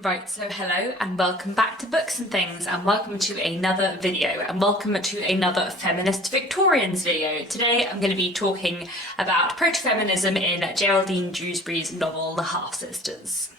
Right, so hello and welcome back to Books and Things, and welcome to another video, and welcome to another Feminist Victorians video. Today I'm going to be talking about proto-feminism in Geraldine Jewsbury's novel The Half-Sisters.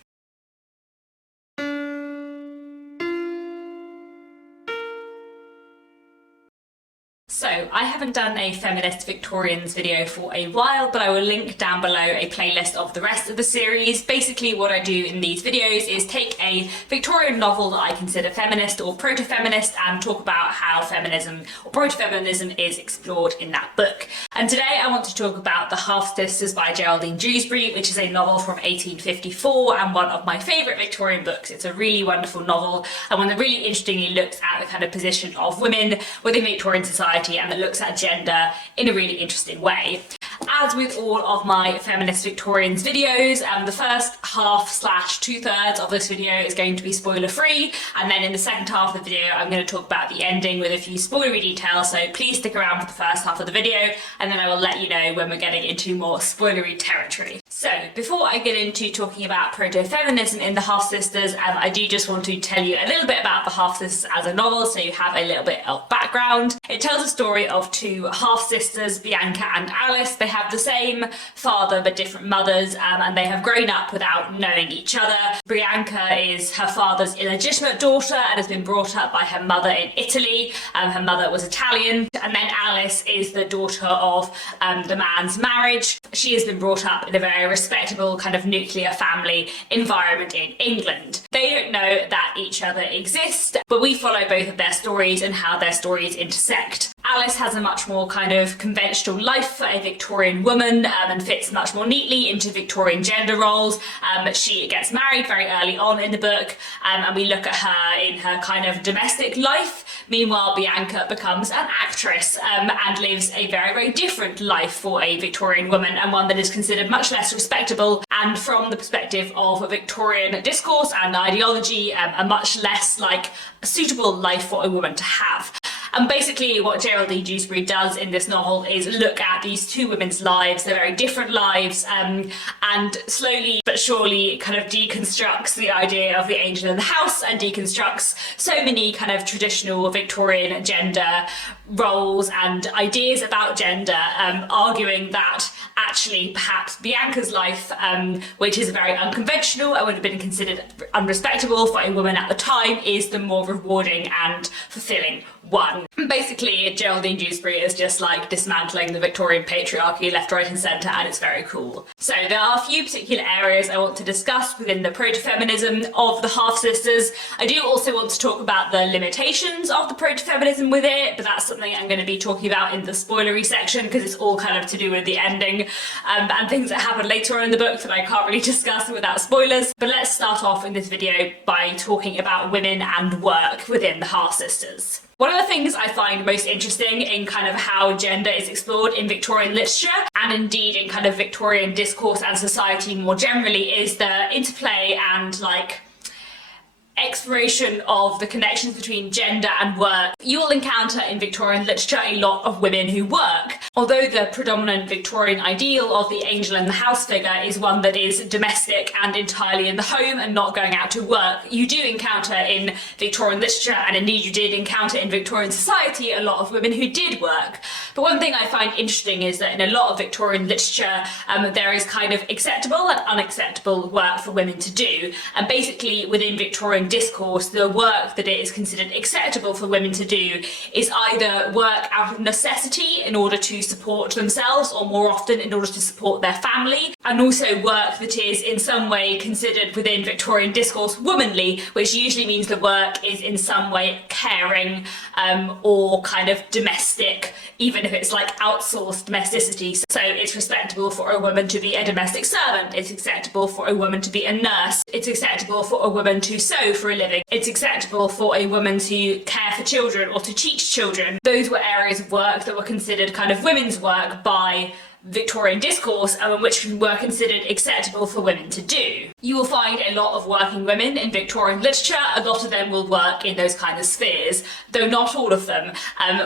So, I haven't done a Feminist Victorians video for a while, but I will link down below a playlist of the rest of the series. Basically what I do in these videos is take a Victorian novel that I consider feminist or proto-feminist and talk about how feminism or proto-feminism is explored in that book. And today I want to talk about The Half-Sisters by Geraldine Jewsbury, which is a novel from 1854 and one of my favourite Victorian books. It's a really wonderful novel and one that really interestingly looks at the kind of position of women within Victorian society and that looks at gender in a really interesting way. As with all of my Feminist Victorians videos, the first half/2/3 of this video is going to be spoiler free, and then in the second half of the video I'm going to talk about the ending with a few spoilery details, so please stick around for the first half of the video and then I will let you know when we're getting into more spoilery territory. So before I get into talking about proto-feminism in The Half-Sisters, I do just want to tell you a little bit about The Half-Sisters as a novel so you have a little bit of background. It tells a story of two half-sisters, Bianca and Alice. They have the same father but different mothers, and they have grown up without knowing each other. Bianca is her father's illegitimate daughter and has been brought up by her mother in Italy. Her mother was Italian. And then Alice is the daughter of the man's marriage. She has been brought up in a very respectable kind of nuclear family environment in England. They don't know that each other exist, but we follow both of their stories and how their stories intersect. Alice has a much more kind of conventional life for a Victorian woman and fits much more neatly into Victorian gender roles. She gets married very early on in the book, and we look at her in her kind of domestic life. Meanwhile, Bianca becomes an actress and lives a very, very different life for a Victorian woman, and one that is considered much less respectable, and from the perspective of Victorian discourse and ideology, a much less suitable life for a woman to have. And basically what Geraldine Jewsbury does in this novel is look at these two women's lives, their very different lives, and slowly but surely kind of deconstructs the idea of the angel in the house and deconstructs so many kind of traditional Victorian gender roles and ideas about gender, arguing that actually perhaps Bianca's life, which is very unconventional and would have been considered unrespectable for a woman at the time, is the more rewarding and fulfilling one. Basically, Geraldine Jewsbury is just dismantling the Victorian patriarchy left, right and centre, and it's very cool. So there are a few particular areas I want to discuss within the proto-feminism of The Half-Sisters. I do also want to talk about the limitations of the proto-feminism with it, but that's something I'm going to be talking about in the spoilery section because it's all kind of to do with the ending and things that happen later on in the book that I can't really discuss without spoilers. But let's start off in this video by talking about women and work within The Half-Sisters. One of the things I find most interesting in kind of how gender is explored in Victorian literature, and indeed in kind of Victorian discourse and society more generally, is the interplay and exploration of the connections between gender and work. You will encounter in Victorian literature a lot of women who work. Although the predominant Victorian ideal of the angel in the house figure is one that is domestic and entirely in the home and not going out to work, you do encounter in Victorian literature, and indeed you did encounter in Victorian society, a lot of women who did work. But one thing I find interesting is that in a lot of Victorian literature there is kind of acceptable and unacceptable work for women to do, and basically within Victorian discourse the work that it is considered acceptable for women to do is either work out of necessity in order to support themselves, or more often in order to support their family, and also work that is in some way considered within Victorian discourse womanly, which usually means the work is in some way caring or kind of domestic, even if it's outsourced domesticity. So it's respectable for a woman to be a domestic servant, it's acceptable for a woman to be a nurse, it's acceptable for a woman to sew for a living, it's acceptable for a woman to care for children or to teach children. Those were areas of work that were considered kind of women's work by Victorian discourse and which were considered acceptable for women to do. You will find a lot of working women in Victorian literature. A lot of them will work in those kind of spheres, though not all of them,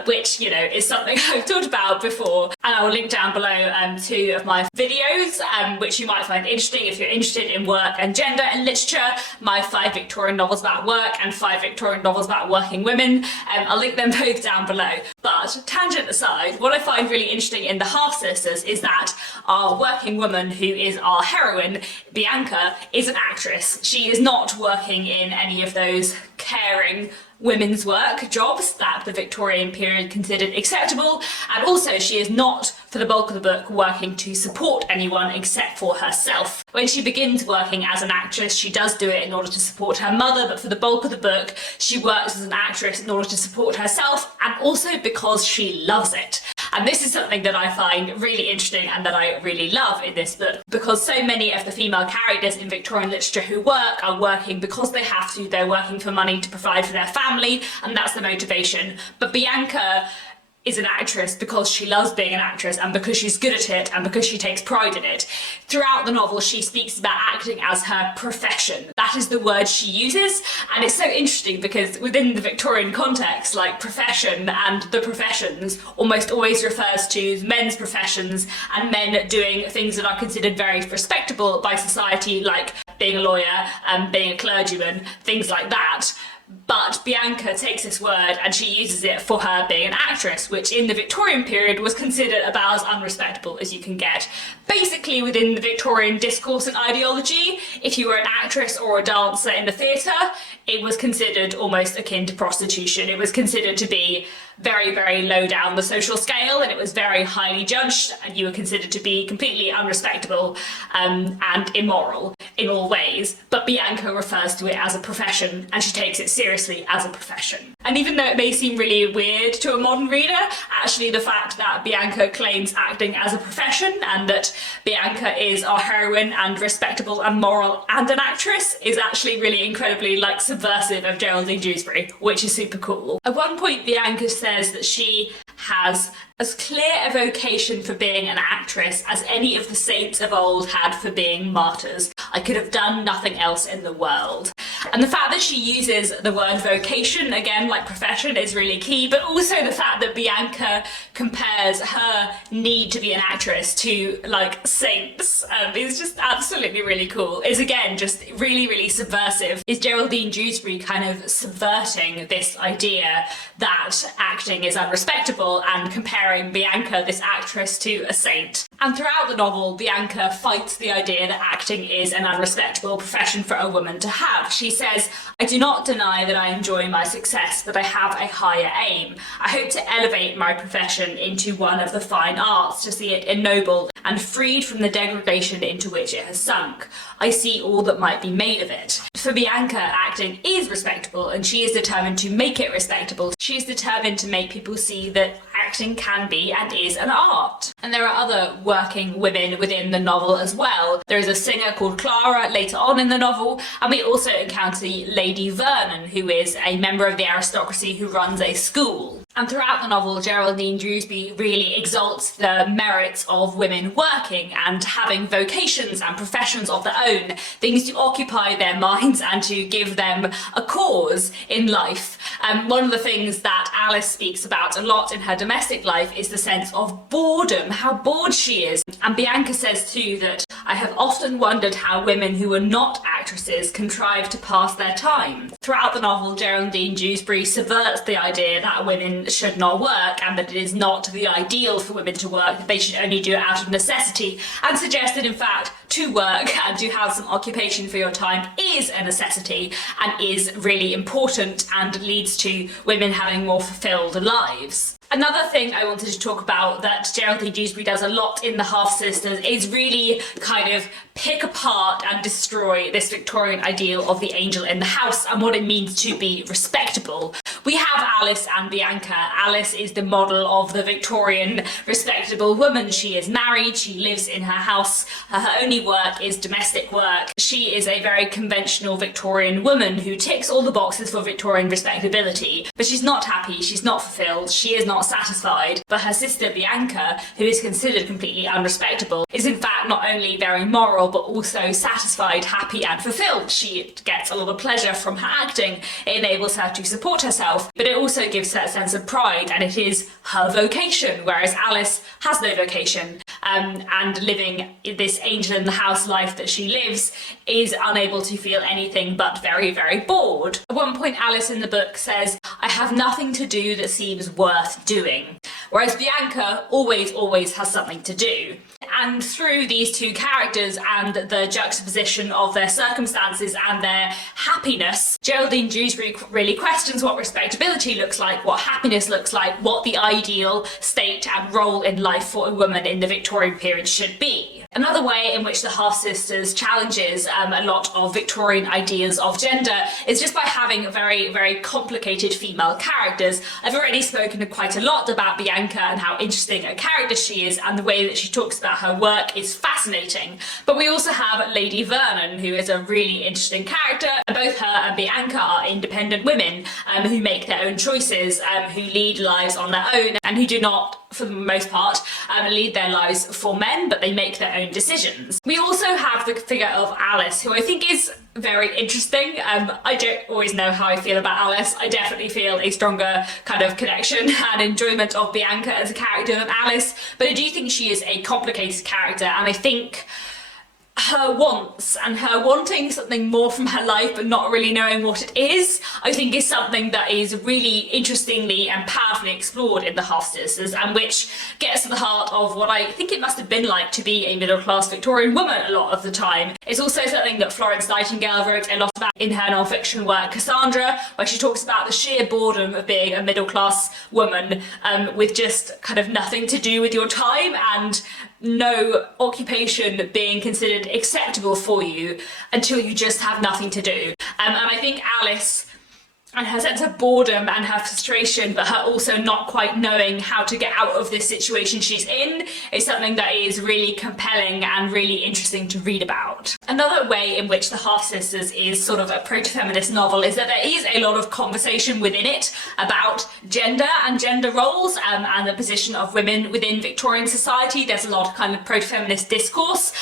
which, you know, is something I've talked about before. And I will link down below 2 of my videos, which you might find interesting if you're interested in work and gender and literature. My 5 Victorian novels about work and 5 Victorian novels about working women. I'll link them both down below. But tangent aside, what I find really interesting in the half-sisters is that our working woman, who is our heroine, Bianca, is an actress. She is not working in any of those caring women's work jobs that the Victorian period considered acceptable, and also she is not, for the bulk of the book, working to support anyone except for herself. When she begins working as an actress, she does do it in order to support her mother, but for the bulk of the book, she works as an actress in order to support herself, and also because she loves it. And this is something that I find really interesting and that I really love in this book, because so many of the female characters in Victorian literature who work are working because they have to. They're working for money to provide for their family, and that's the motivation. But Bianca is an actress because she loves being an actress and because she's good at it and because she takes pride in it. Throughout the novel, she speaks about acting as her profession. That is the word she uses, and it's so interesting because within the Victorian context, like profession and the professions almost always refers to men's professions and men doing things that are considered very respectable by society, like being a lawyer and being a clergyman, things like that. But Bianca takes this word and she uses it for her being an actress, which in the Victorian period was considered about as unrespectable as you can get. Basically, within the Victorian discourse and ideology, if you were an actress or a dancer in the theatre, it was considered almost akin to prostitution. It was considered to be very, very low down the social scale, and it was very highly judged, and you were considered to be completely unrespectable and immoral in all ways. But Bianca refers to it as a profession, and she takes it seriously as a profession. And even though it may seem really weird to a modern reader, actually the fact that Bianca claims acting as a profession and that Bianca is our heroine and respectable and moral and an actress is actually really incredibly subversive of Geraldine Jewsbury, which is super cool. At one point, Bianca says that she has as clear a vocation for being an actress as any of the saints of old had for being martyrs. I could have done nothing else in the world. And the fact that she uses the word vocation, again, like profession, is really key, but also the fact that Bianca compares her need to be an actress to, saints, is just absolutely really cool. Is again, just really, really subversive. Is Geraldine Jewsbury kind of subverting this idea that acting is unrespectable and comparing Bianca, this actress, to a saint. And throughout the novel, Bianca fights the idea that acting is an unrespectable profession for a woman to have. She says, "I do not deny that I enjoy my success, but I have a higher aim. I hope to elevate my profession into one of the fine arts, to see it ennobled and freed from the degradation into which it has sunk. I see all that might be made of it." For Bianca, acting is respectable, and she is determined to make it respectable. She is determined to make people see that acting can be and is an art. And there are other working women within the novel as well. There is a singer called Clara later on in the novel, and we also encounter Lady Vernon, who is a member of the aristocracy who runs a school. And throughout the novel, Geraldine Jewsbury really exalts the merits of women working and having vocations and professions of their own, things to occupy their minds and to give them a cause in life. One of the things that Alice speaks about a lot in her domestic life is the sense of boredom, how bored she is. And Bianca says too that, "I have often wondered how women who are not actresses contrive to pass their time." Throughout the novel, Geraldine Jewsbury subverts the idea that women should not work and that it is not the ideal for women to work, that they should only do it out of necessity, and suggests that in fact to work and to have some occupation for your time is a necessity and is really important and leads to women having more fulfilled lives. Another thing I wanted to talk about that Geraldine Jewsbury does a lot in The Half-Sisters is really kind of pick apart and destroy this Victorian ideal of the angel in the house and what it means to be respectable. We have Alice and Bianca. Alice is the model of the Victorian respectable woman. She is married, she lives in her house, her only work is domestic work. She is a very conventional Victorian woman who ticks all the boxes for Victorian respectability, but she's not happy, she's not fulfilled, she is not satisfied. But her sister Bianca, who is considered completely unrespectable, is in fact not only very moral but also satisfied, happy and fulfilled. She gets a lot of pleasure from her acting, it enables her to support herself, but it also gives her a sense of pride, and it is her vocation, whereas Alice has no vocation, and living this angel in the house life that she lives is unable to feel anything but very, very bored. At one point Alice in the book says, "I have nothing to do that seems worth doing," whereas Bianca always has something to do. And through these two characters and the juxtaposition of their circumstances and their happiness, Geraldine Jewsbury really questions what respectability looks like, what happiness looks like, what the ideal state and role in life for a woman in the Victorian period should be. Another way in which the half-sisters challenges a lot of Victorian ideas of gender is just by having very, very complicated female characters. I've already spoken quite a lot about Bianca and how interesting a character she is, and the way that she talks about her work is fascinating. But we also have Lady Vernon, who is a really interesting character. Both her and Bianca are independent women who make their own choices, who lead lives on their own, and who do not, for the most part, lead their lives for men, but they make their own decisions. We also have the figure of Alice, who I think is very interesting. I don't always know how I feel about Alice. I definitely feel a stronger kind of connection and enjoyment of Bianca as a character than Alice, but I do think she is a complicated character, and I think her wants and her wanting something more from her life but not really knowing what it is, I think is something that is really interestingly and powerfully explored in the Half-Sisters, and which gets to the heart of what I think it must have been like to be a middle-class Victorian woman a lot of the time. It's also something that Florence Nightingale wrote a lot about in her non-fiction work Cassandra, where she talks about the sheer boredom of being a middle-class woman with just kind of nothing to do with your time and no occupation being considered acceptable for you until you just have nothing to do. And I think Alice and her sense of boredom and her frustration, but her also not quite knowing how to get out of this situation she's in, is something that is really compelling and really interesting to read about. Another way in which the Half-Sisters is sort of a proto-feminist novel is that there is a lot of conversation within it about gender and gender roles and the position of women within Victorian society. There's a lot of kind of proto-feminist discourse,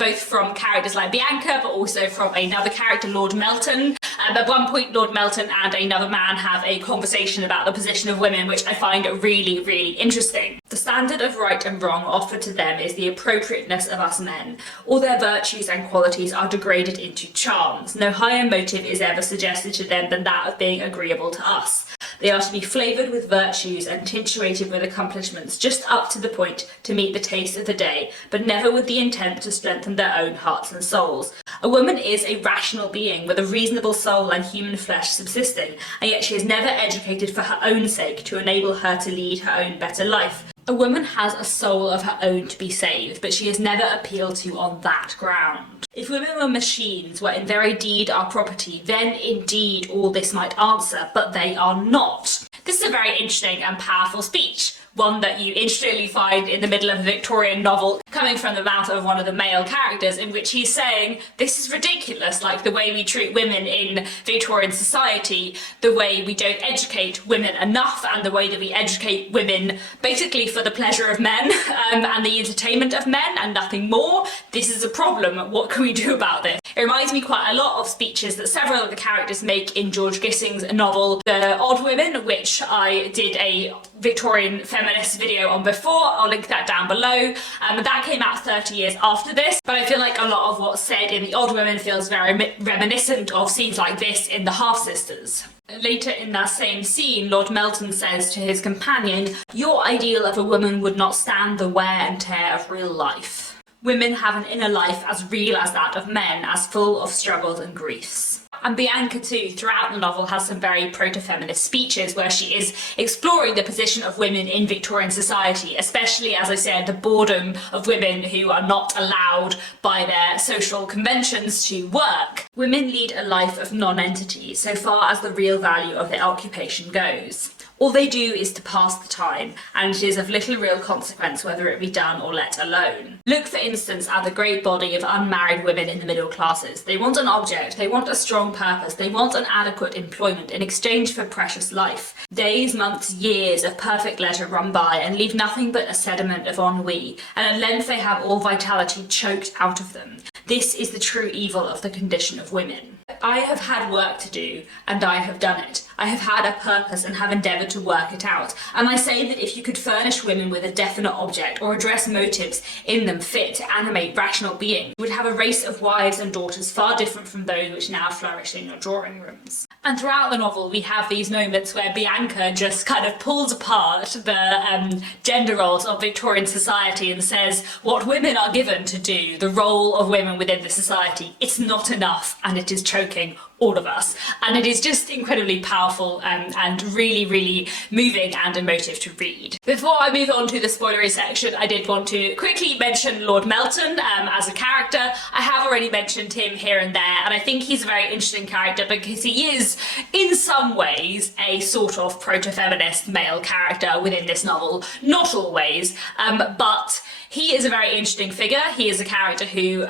both from characters like Bianca, but also from another character, Lord Melton. At one point, Lord Melton and another man have a conversation about the position of women, which I find really, really interesting. The standard of right and wrong offered to them is the appropriateness of us men. All their virtues and qualities are degraded into charms. No higher motive is ever suggested to them than that of being agreeable to us. They are to be flavoured with virtues and tinctuated with accomplishments just up to the point to meet the taste of the day, but never with the intent to strengthen their own hearts and souls. A woman is a rational being with a reasonable soul and human flesh subsisting, and yet she is never educated for her own sake to enable her to lead her own better life. A woman has a soul of her own to be saved, but she is never appealed to on that ground. If women were machines, were in very deed our property, then indeed all this might answer, but they are not. This is a very interesting and powerful speech, one that you interestingly find in the middle of a Victorian novel, coming from the mouth of one of the male characters, in which he's saying, this is ridiculous, like the way we treat women in Victorian society, the way we don't educate women enough, and the way that we educate women basically for the pleasure of men and the entertainment of men and nothing more. This is a problem. What can we do about this? It reminds me quite a lot of speeches that several of the characters make in George Gissing's novel The Odd Women, which I did a Victorian feminist video on before. I'll link that down below. That came out 30 years after this, but I feel like a lot of what's said in The Odd Women feels very reminiscent of scenes like this in The Half-Sisters. Later in that same scene, Lord Melton says to his companion, "Your ideal of a woman would not stand the wear and tear of real life." Women have an inner life as real as that of men, as full of struggles and griefs. And Bianca too, throughout the novel, has some very proto-feminist speeches where she is exploring the position of women in Victorian society, especially, as I said, the boredom of women who are not allowed by their social conventions to work. Women lead a life of non-entity so far as the real value of their occupation goes. All they do is to pass the time, and it is of little real consequence whether it be done or let alone. Look, for instance, at the great body of unmarried women in the middle classes. They want an object, they want a strong purpose, they want an adequate employment in exchange for precious life. Days, months, years of perfect leisure run by and leave nothing but a sediment of ennui, and at length they have all vitality choked out of them. This is the true evil of the condition of women. I have had work to do, and I have done it. I have had a purpose and have endeavoured to work it out. And I say that if you could furnish women with a definite object or address motives in them fit to animate rational being, you would have a race of wives and daughters far different from those which now flourish in your drawing rooms. And throughout the novel, we have these moments where Bianca just kind of pulls apart the gender roles of Victorian society and says what women are given to do, the role of women within the society, it's not enough and it is choking all of us. And it is just incredibly powerful and really, really moving and emotive to read. Before I move on to the spoilery section, I did want to quickly mention Lord Melton as a character. I have already mentioned him here and there, and I think he's a very interesting character because he is, in some ways, a sort of proto-feminist male character within this novel. Not always, but he is a very interesting figure. He is a character who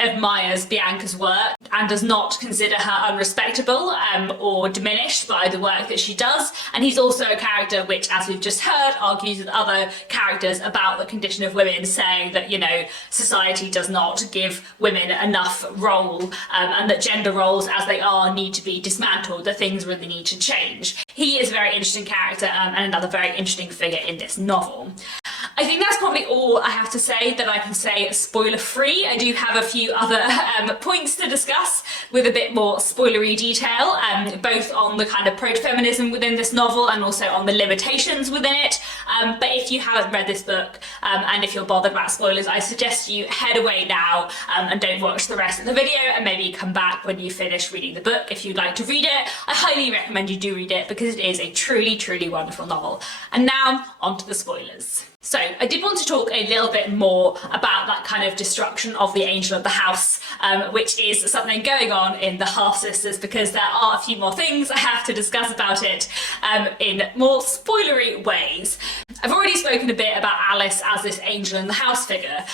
admires Bianca's work and does not consider her unrespectable or diminished by the work that she does. And he's also a character which, as we've just heard, argues with other characters about the condition of women, saying that, you know, society does not give women enough role and that gender roles as they are need to be dismantled, that things really need to change. He is a very interesting character and another very interesting figure in this novel. I think that's probably all I have to say that I can say spoiler-free. I do have a few other points to discuss with a bit more spoilery detail, both on the kind of proto-feminism within this novel and also on the limitations within it. But if you haven't read this book and if you're bothered about spoilers, I suggest you head away now and don't watch the rest of the video, and maybe come back when you finish reading the book if you'd like to read it. I highly recommend you do read it because it is a truly, truly wonderful novel. And now, on to the spoilers. So I did want to talk a little bit more about that kind of destruction of the angel of the house, which is something going on in the half-sisters, because there are a few more things I have to discuss about it in more spoilery ways. I've already spoken a bit about Alice as this angel in the house figure,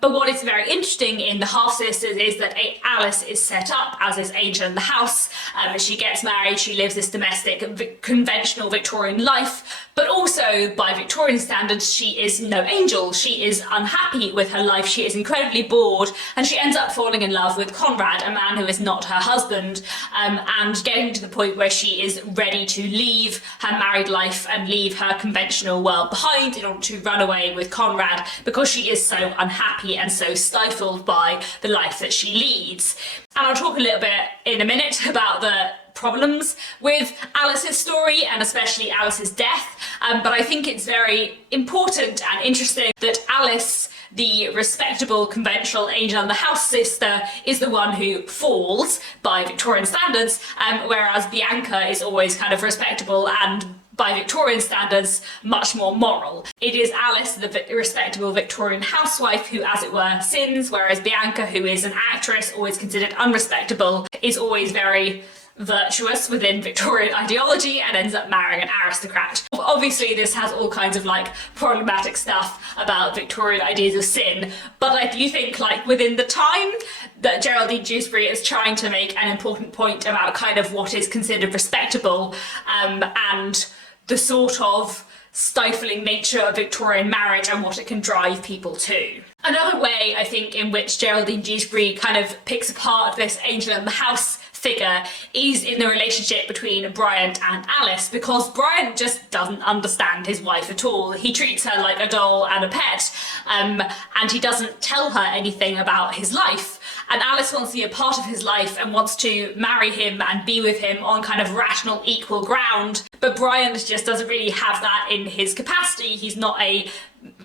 but what is very interesting in the half-sisters is that Alice is set up as this angel in the house. She gets married, she lives this domestic, conventional Victorian life, but also by Victorian standards she is no angel. She is unhappy with her life, she is incredibly bored, and she ends up falling in love with Conrad, a man who is not her husband, and getting to the point where she is ready to leave her married life and leave her conventional world behind in order to run away with Conrad because she is so unhappy and so stifled by the life that she leads. And I'll talk a little bit in a minute about the problems with Alice's story and especially Alice's death, but I think it's very important and interesting that Alice, the respectable conventional angel and the house sister, is the one who falls by Victorian standards, whereas Bianca is always kind of respectable and by Victorian standards much more moral. It is Alice, the respectable Victorian housewife, who, as it were, sins, whereas Bianca, who is an actress always considered unrespectable, is always very virtuous within Victorian ideology and ends up marrying an aristocrat. Obviously this has all kinds of like problematic stuff about Victorian ideas of sin, but I do think like within the time that Geraldine Jewsbury is trying to make an important point about kind of what is considered respectable and the sort of stifling nature of Victorian marriage and what it can drive people to. Another way I think in which Geraldine Jewsbury kind of picks apart this angel in the house figure is in the relationship between Bryant and Alice, because Bryant just doesn't understand his wife at all. He treats her like a doll and a pet, and he doesn't tell her anything about his life. And Alice wants to be a part of his life and wants to marry him and be with him on kind of rational, equal ground. But Bryant just doesn't really have that in his capacity. He's not a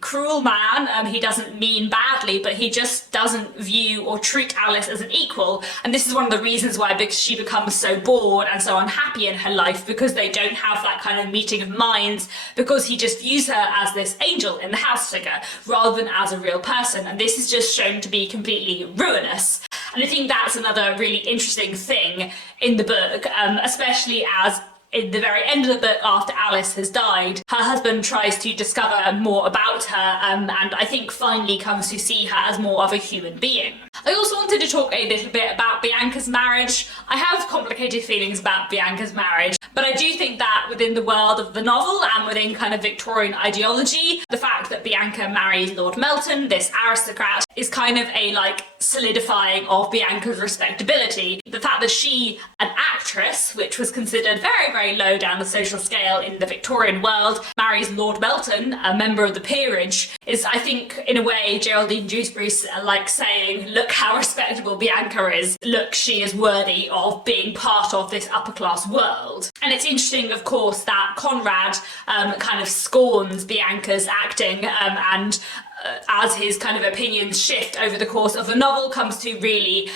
cruel man. He doesn't mean badly, but he just doesn't view or treat Alice as an equal. And this is one of the reasons why she becomes so bored and so unhappy in her life, because they don't have that kind of meeting of minds, because he just views her as this angel in the house figure rather than as a real person. And this is just shown to be completely ruinous. And I think that's another really interesting thing in the book, especially as in the very end of the book, after Alice has died, her husband tries to discover more about her, and I think finally comes to see her as more of a human being. I also wanted to talk a little bit about Bianca's marriage. I have complicated feelings about Bianca's marriage, but I do think that within the world of the novel and within kind of Victorian ideology, the fact that Bianca marries Lord Melton, this aristocrat, is kind of a solidifying of Bianca's respectability. The fact that she, an actress, which was considered very, very low down the social scale in the Victorian world, marries Lord Melton, a member of the peerage, is, I think, in a way, Geraldine Jewsbury saying, look how respectable Bianca is. Look, she is worthy of being part of this upper class world. And it's interesting, of course, that Conrad kind of scorns Bianca's acting and as his kind of opinions shift over the course of the novel, comes to really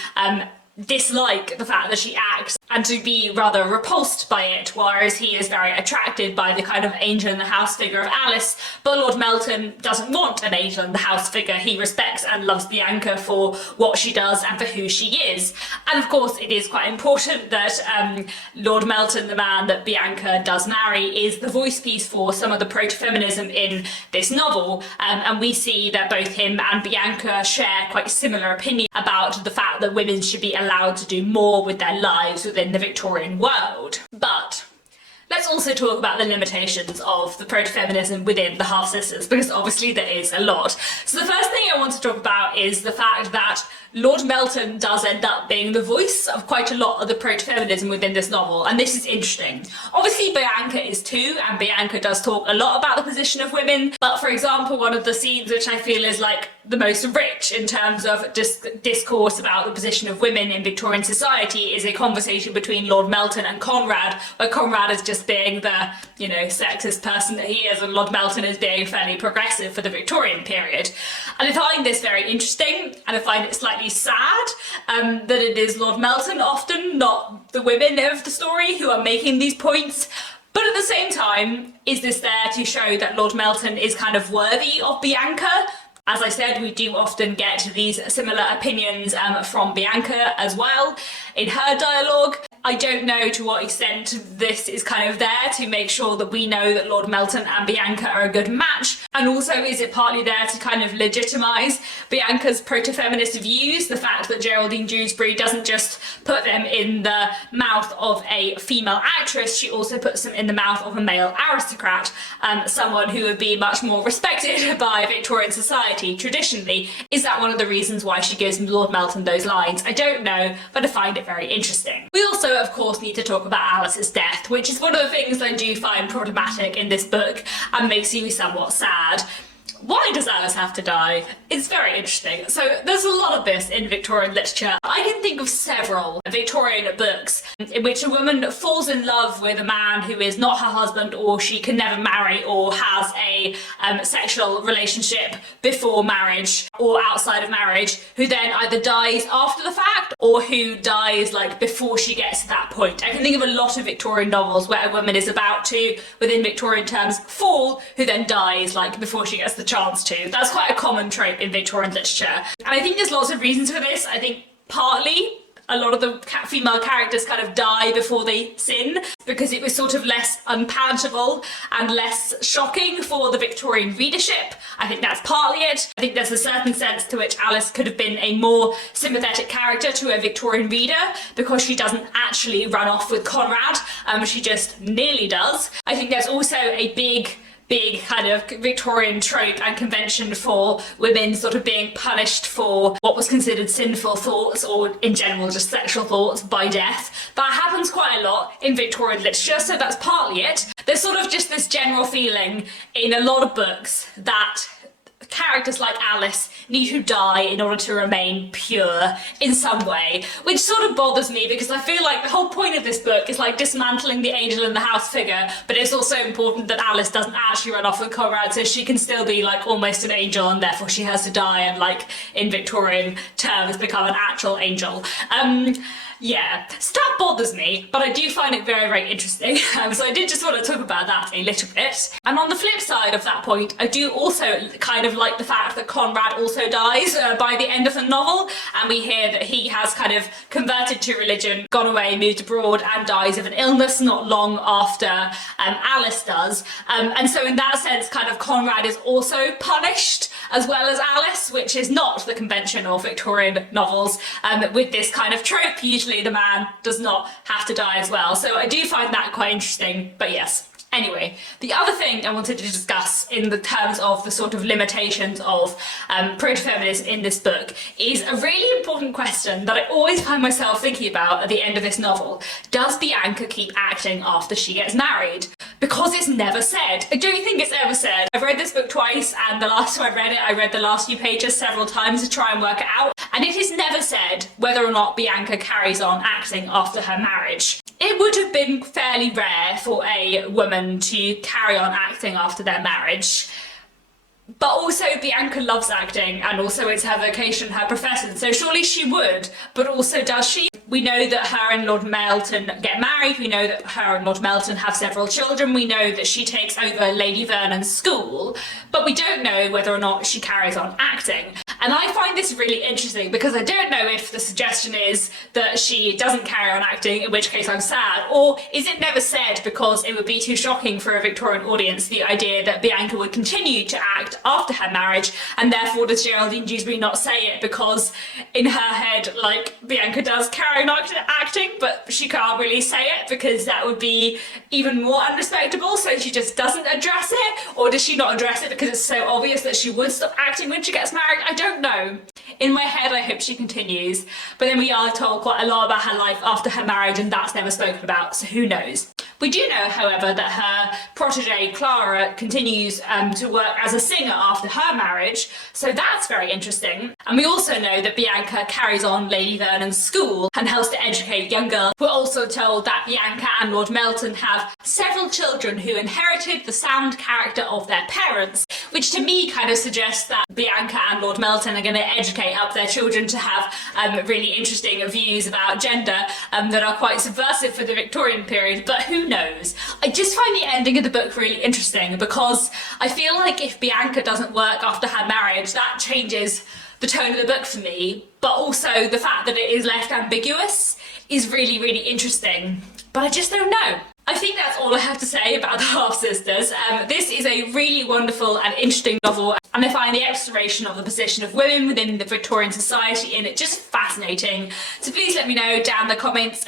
dislike the fact that she acts and to be rather repulsed by it, whereas he is very attracted by the kind of angel in the house figure of Alice. But Lord Melton doesn't want an angel in the house figure. He respects and loves Bianca for what she does and for who she is. And of course it is quite important that Lord Melton, the man that Bianca does marry, is the voice piece for some of the proto-feminism in this novel, and we see that both him and Bianca share quite similar opinions about the fact that women should be allowed to do more with their lives within the Victorian world. But let's also talk about the limitations of the proto-feminism within the half-sisters, because obviously there is a lot. So the first thing I want to talk about is the fact that Lord Melton does end up being the voice of quite a lot of the proto-feminism within this novel, and this is interesting. Obviously Bianca is too, and Bianca does talk a lot about the position of women, but for example, one of the scenes which I feel is the most rich in terms of discourse about the position of women in Victorian society is a conversation between Lord Melton and Conrad, where Conrad is just being the, sexist person that he is, and Lord Melton is being fairly progressive for the Victorian period. And I find this very interesting, and I find it slightly sad that it is Lord Melton often, not the women of the story, who are making these points. But at the same time, is this there to show that Lord Melton is kind of worthy of Bianca? As I said, we do often get these similar opinions from Bianca as well in her dialogue. I don't know to what extent this is kind of there to make sure that we know that Lord Melton and Bianca are a good match. And also, is it partly there to kind of legitimise Bianca's proto-feminist views? The fact that Geraldine Jewsbury doesn't just put them in the mouth of a female actress, she also puts them in the mouth of a male aristocrat, someone who would be much more respected by Victorian society traditionally. Is that one of the reasons why she gives Lord Melton those lines? I don't know, but I find it very interesting. We also, of course, need to talk about Alice's death, which is one of the things I do find problematic in this book and makes you somewhat sad. Why does Alice have to die? It's very interesting. So there's a lot of this in Victorian literature. I can think of several Victorian books in which a woman falls in love with a man who is not her husband, or she can never marry, or has a sexual relationship before marriage or outside of marriage, who then either dies after the fact or who dies before she gets to that point. I can think of a lot of Victorian novels where a woman is about to, within Victorian terms, fall, who then dies before she gets the chance to. That's quite a common trope in Victorian literature. And I think there's lots of reasons for this. I think partly a lot of the female characters kind of die before they sin because it was sort of less unpalatable and less shocking for the Victorian readership. I think that's partly it. I think there's a certain sense to which Alice could have been a more sympathetic character to a Victorian reader because she doesn't actually run off with Conrad, she just nearly does. I think there's also a big kind of Victorian trope and convention for women sort of being punished for what was considered sinful thoughts, or in general just sexual thoughts, by death. That happens quite a lot in Victorian literature, so that's partly it. There's sort of just this general feeling in a lot of books that characters like Alice need to die in order to remain pure in some way, which sort of bothers me because I feel like the whole point of this book is like dismantling the angel in the house figure, but it's also important that Alice doesn't actually run off with Conrad, so she can still be like almost an angel and therefore she has to die and like in Victorian terms become an actual angel. Yeah, so that bothers me, but I do find it very, very interesting. So I did just want to talk about that a little bit. And on the flip side of that point, I do also kind of like the fact that Conrad also dies by the end of the novel, and we hear that he has kind of converted to religion, gone away, moved abroad, and dies of an illness not long after Alice does. And so in that sense, kind of Conrad is also punished as well as Alice, which is not the convention of Victorian novels, with this kind of trope. Usually the man does not have to die as well. So I do find that quite interesting, but yes. Anyway, the other thing I wanted to discuss in the terms of the sort of limitations of proto-feminism in this book is a really important question that I always find myself thinking about at the end of this novel. Does Bianca keep acting after she gets married? Because it's never said. I don't think it's ever said. I've read this book twice, and the last time I read it, I read the last few pages several times to try and work it out, and it is never said whether or not Bianca carries on acting after her marriage. It would have been fairly rare for a woman to carry on acting after their marriage. But also Bianca loves acting, and also it's her vocation, her profession, so surely she would, but also does she? We know that her and Lord Melton get married, we know that her and Lord Melton have several children, we know that she takes over Lady Vernon's school, but we don't know whether or not she carries on acting. And I find this really interesting because I don't know if the suggestion is that she doesn't carry on acting, in which case I'm sad, or is it never said because it would be too shocking for a Victorian audience, the idea that Bianca would continue to act after her marriage, and therefore does Geraldine Jewsbury not say it because in her head, like, Bianca does carry on acting, but she can't really say it because that would be even more unrespectable, so she just doesn't address it? Or does she not address it because it's so obvious that she would stop acting when she gets married? I don't know. In my head, I hope she continues, but then we are told quite a lot about her life after her marriage, and that's never spoken about, so who knows. We do know, however, that her protege Clara continues to work as a singer after her marriage, so that's very interesting. And we also know that Bianca carries on Lady Vernon's school and helps to educate young girls. We're also told that Bianca and Lord Melton have several children who inherited the sound character of their parents, which to me kind of suggests that Bianca and Lord Melton are going to educate up their children to have really interesting views about gender that are quite subversive for the Victorian period, but who knows? I just find the ending of the book really interesting because I feel like if Bianca doesn't work after her marriage, that changes the tone of the book for me, but also the fact that it is left ambiguous is really, really interesting, but I just don't know. I think that's all I have to say about the Half-Sisters. This is a really wonderful and interesting novel, and I find the exploration of the position of women within the Victorian society in it just fascinating. So please let me know down in the comments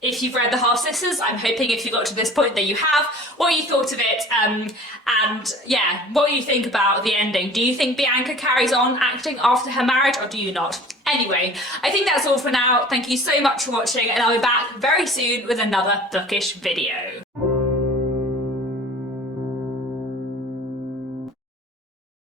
if you've read the Half-Sisters. I'm hoping if you got to this point that you have, what you thought of it, and yeah, what you think about the ending. Do you think Bianca carries on acting after her marriage, or do you not? Anyway, I think that's all for now. Thank you so much for watching, and I'll be back very soon with another bookish video.